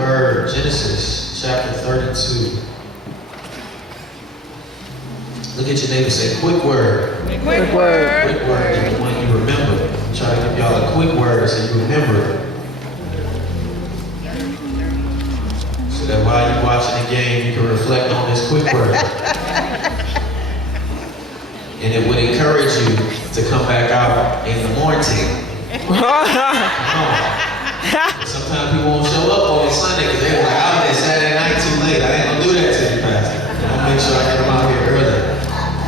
word, Genesis chapter 32. Look at your neighbor and say, quick word. Quick word. Quick word is the one you remember. I'm trying to give y'all a quick word so you remember it. So that while you're watching the game, you can reflect on this quick word. And it would encourage you to come back out in the morning. Come on. Sometimes people won't show up on Sunday because they're like, I'm there Saturday night too late. I ain't gonna do that to you, Pastor. I'm gonna make sure I get them out here early.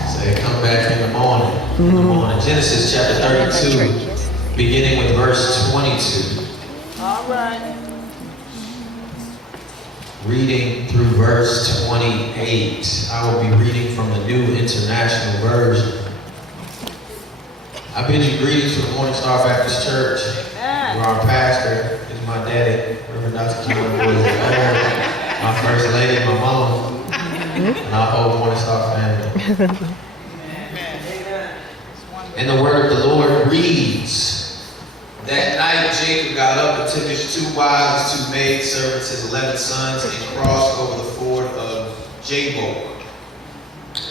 So they come back in the morning. In the morning. Genesis chapter 32, beginning with verse 22. All right. Reading through verse 28. I will be reading from the New International Version. I bid you greetings from the Morning Star Baptist Church. Where our pastor is my daddy, Reverend Dr. John Boyd, my first lady, my mama, and our whole Morning Star family. And the word of the Lord reads, that night Jacob got up and took his 2 wives, 2 maidservants, his 11 sons, and crossed over the ford of Jabbok.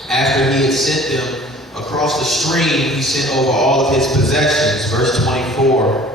After he had sent them across the stream, he sent over all of his possessions. Verse 24.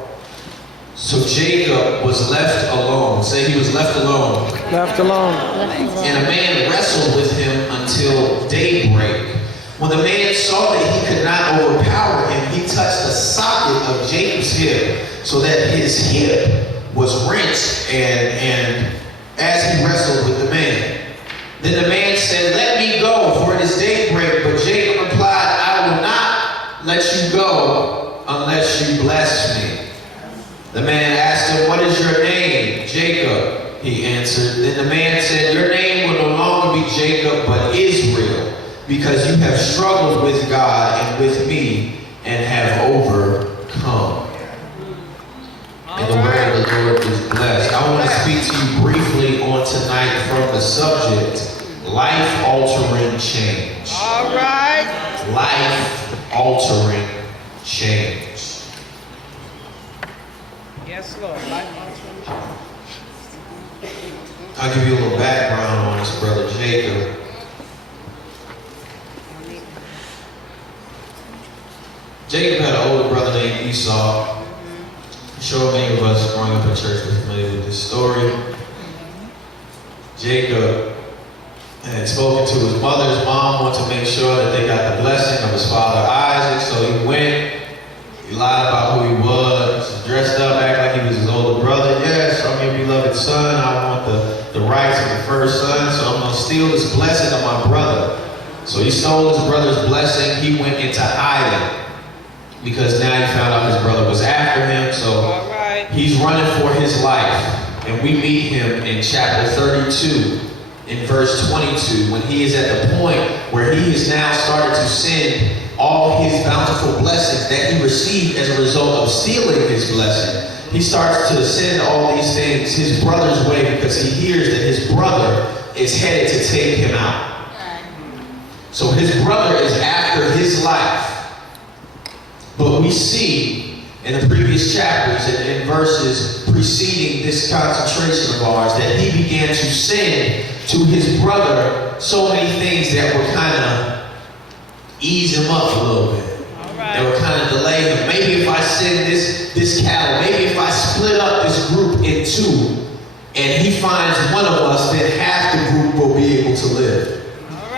So Jacob was left alone. Say he was left alone. Left alone. And a man wrestled with him until daybreak. When the man saw that he could not overpower him, he touched the socket of Jacob's hip, so that his hip was wrenched, and as he wrestled with the man. Then the man said, let me go, for it is daybreak. But Jacob replied, I will not let you go unless you bless me. The man asked him, what is your name? Jacob, he answered. Then the man said, your name will no longer be Jacob, but Israel, because you have struggled with God and with me and have overcome. And the word of the Lord is blessed. I want to speak to you briefly on tonight from the subject, life-altering change. All right. Life-altering change. Yes, Lord. I'll give you a little background on this brother Jacob. Jacob had an older brother named Esau. I'm sure many of us growing up in church are familiar with this story. Jacob had spoken to his mother. His mom wanted to make sure that they got the blessing of his father Isaac, so he went. He lied about who he was, dressed up, acted like he was his older brother. Yes, I'm your beloved son. I want the rights of the first son, so I'm going to steal this blessing of my brother. So he stole his brother's blessing. He went into hiding because now he found out his brother was after him. So he's running for his life. And we meet him in chapter 32, in verse 22, when he is at the point where he has now started to send all his bountiful blessings that he received as a result of stealing his blessing. He starts to send all these things his brother's way because he hears that his brother is headed to take him out. So his brother is after his life. But we see in the previous chapters and in verses preceding this concentration of ours that he began to send to his brother so many things that were kind of ease him up a little bit. That would kind of delay him. Maybe if I send this cattle, maybe if I split up this group in 2 and he finds one of us, then half the group will be able to live.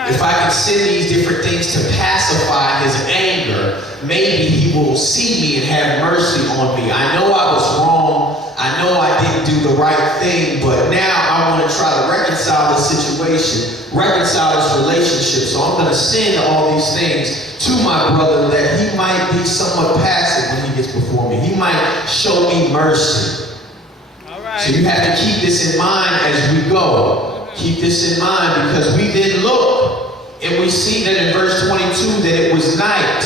If I can send these different things to pacify his anger, maybe he will see me and have mercy on me. I know I was wrong. I know I didn't do the right thing, but now I want to try to reconcile the situation, reconcile this relationship. So I'm going to send all these things to my brother that he might be somewhat passive when he gets before me. He might show me mercy. All right. So you have to keep this in mind as we go. Keep this in mind because we then look and we see that in verse 22 that it was night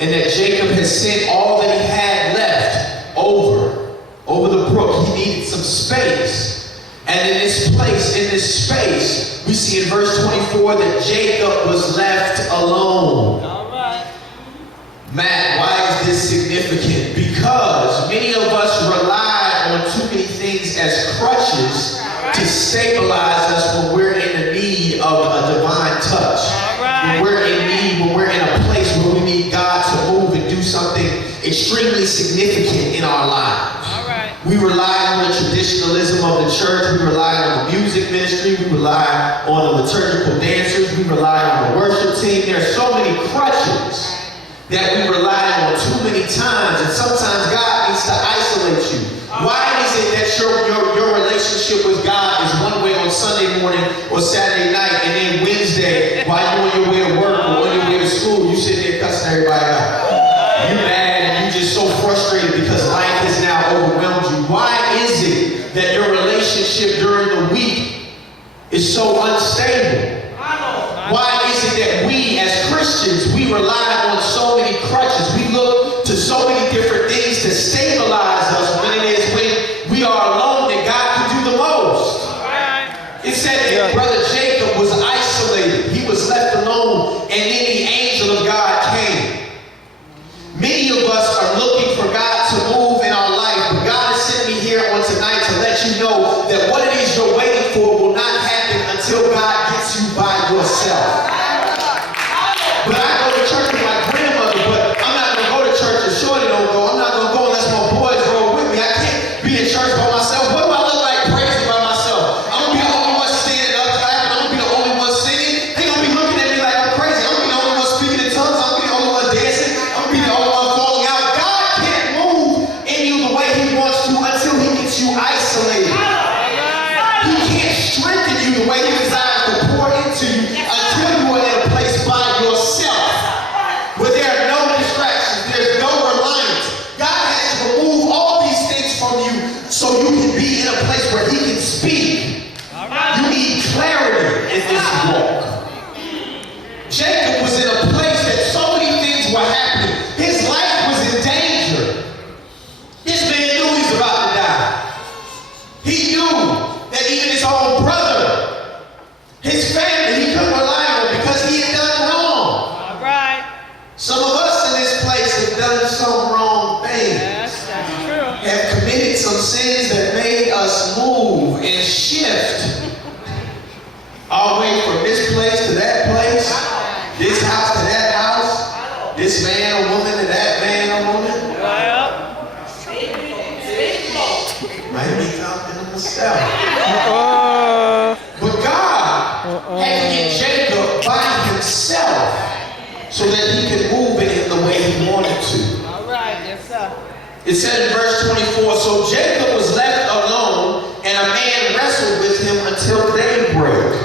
and that Jacob had sent all that he had left over the brook. He needed some space. And in this place, in this space, we see in verse 24 that Jacob was left alone. All right. Matt, why is this significant? Because many of us rely on too many things as crutches to stabilize us when we're in the need of a divine touch. When we're in need, when we're in a place where we need God to move and do something extremely significant in our lives. We rely on the traditionalism of the church. We rely on the music ministry. We rely on the liturgical dancers. We rely on the worship team. There are so many crutches that we rely on too many times, and sometimes God needs to isolate you. Why is it that your relationship with God is one way on Sunday morning or Saturday night, and then Wednesday, while you're on your way to work or on your way to school, you sit there cussing everybody out? You mad and you just so frustrated because life has now overwhelmed you. Why is it that your relationship during the week is so unstable? Why is it that we as Christians, we rely on so many crutches? We look to so many different things to stabilize us when it is when we are alone that God can do the most. It said that Brother Jacob was isolated. He was left alone, and then the angel of God came. Many of us are looking for God to move in our life, but God has sent me here on tonight to let you know that what it is you're waiting for will not happen until God gets you by yourself. But I go to church with my grandmother, but I'm not going to go to church if Shorty don't go. I'm not going to go unless my boys roll with me. I can't be in church by myself. What do I look like crazy by myself? I'm going to be the only one standing up clapping. I'm going to be the only one singing. They're going to be looking at me like I'm crazy. I'm going to be the only one speaking in tongues. I'm going to be the only one dancing. I'm going to be the only one falling out. God can't move in you the way he wants to until he gets you isolated. He can't strengthen you the way he desires to pour into you until you are in a place by yourself where there are no distractions, there's no reliance. God has to remove all these things from you so you can be in a place where he can speak. You need clarity in this walk. Jacob was in a place that so many things were happening. His life was in danger. This man knew he was about to die. He knew that even his own brother, his family, he couldn't rely on because he had done wrong. Some of us in this place have done some wrong things. Have committed some sins that made us move and shift our way from this place to that place, this house to that house, this man or woman to that man or woman. Might be talking to myself. But God had to get Jacob by himself so that he could move in the way he wanted to. It said in verse 24, so Jacob was left alone, and a man wrestled with him until daybreak.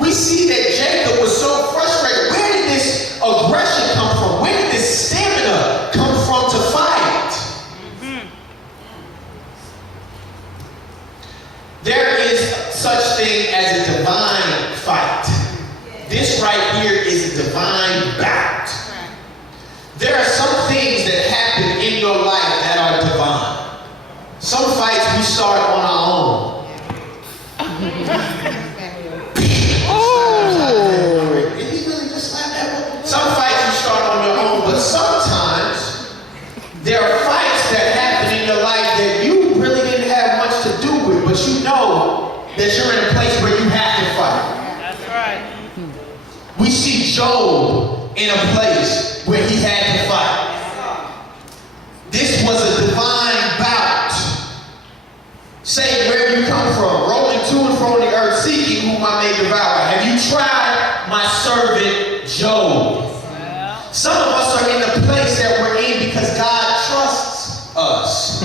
We see that Jacob was so frustrated. Where did this aggression come from? Where did this stamina come from to fight? There is such thing as a divine fight. This right here is a divine bout. There are some things that happen in your life that are divine. Some fights we start on our own. Did he really just slap that one? Some fights you start on your own, but sometimes there are fights that happen in your life that you really didn't have much to do with, but you know that you're in a place where you have to fight. We see Job in a place where he had to fight. This was a divine bout. Say where you come from, rolling to and fro the earth, seeking whom I may devour. Have you tried my servant Job? Some of us are in the place that we're in because God trusts us.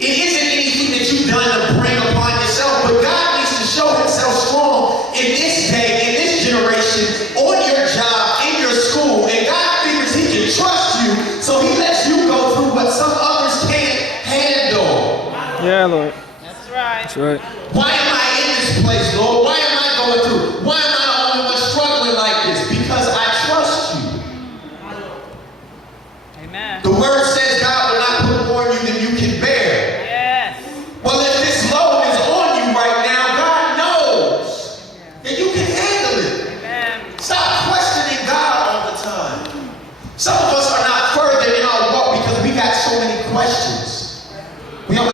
It isn't anything that you've done to bring upon yourself, but God needs to show himself strong in this day, in this generation, on your job, in your school, and God figures he can trust you, so he lets you go through what some others can't handle. Yeah, Lord. That's right. That's right. Why am I in this place, Lord? Why am I going through? Why am I